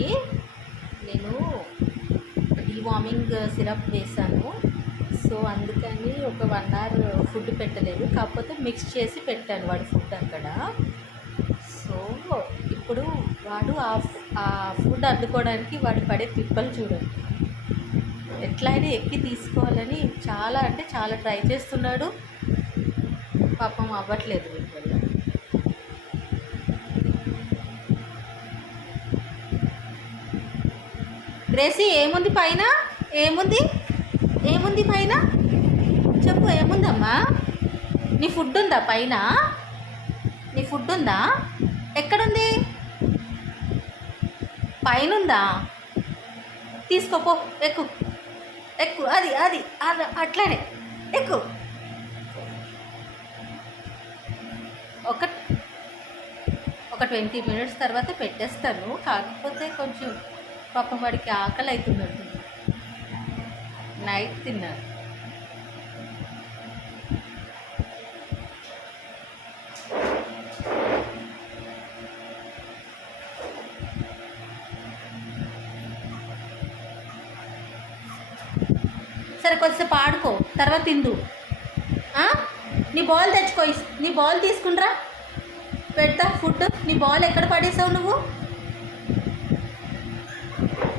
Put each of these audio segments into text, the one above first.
వాడికి నేను deworming syrup వేశాను. సో అందుకని ఒక 1 అవర్ ఫుడ్ పెట్టలేదు, కాకపోతే మిక్స్ చేసి పెట్టాను వాడి ఫుడ్ అక్కడ. సో ఇప్పుడు వాడు ఆ ఫుడ్ అందుకోవడానికి వాడు పడే తిప్పలు చూడండి. ఎట్లయినా ఎక్కి తీసుకోవాలని చాలా అంటే చాలా ట్రై చేస్తున్నాడు. పాపం అవ్వట్లేదు వీళ్ళ. గ్రేసీ ఏముంది పైన? ఏముంది పైన? చెప్పు, ఏముందమ్మా? నీ ఫుడ్ ఉందా పైన? నీ ఫుడ్ ఉందా? ఎక్కడుంది? పైన ఉందా? తీసుకోపో, ఎక్కు. అది అది అట్లానే ఎక్కు. ఒక 20 మినిట్స్ తర్వాత పెట్టేస్తాను. కాకపోతే కొంచెం పాపం వాడికి ఆకలి అవుతున్నట్టు, నైట్ తిన్నాడు. సరే కొద్దిసేపు ఆడుకో, తర్వాత తిందు. నీ బాల్ తెచ్చుకో, నీ బాల్ తీసుకుంట్రా, పెడతా ఫుడ్. నీ బాల్ ఎక్కడ పడేసావు నువ్వు?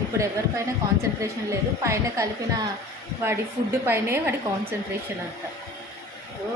ఇప్పుడు ఎవరిపైన కాన్సన్ట్రేషన్ లేదు, పైన కలిపిన వాడి ఫుడ్ పైనే వాడి కాన్సన్ట్రేషన్ అంతా.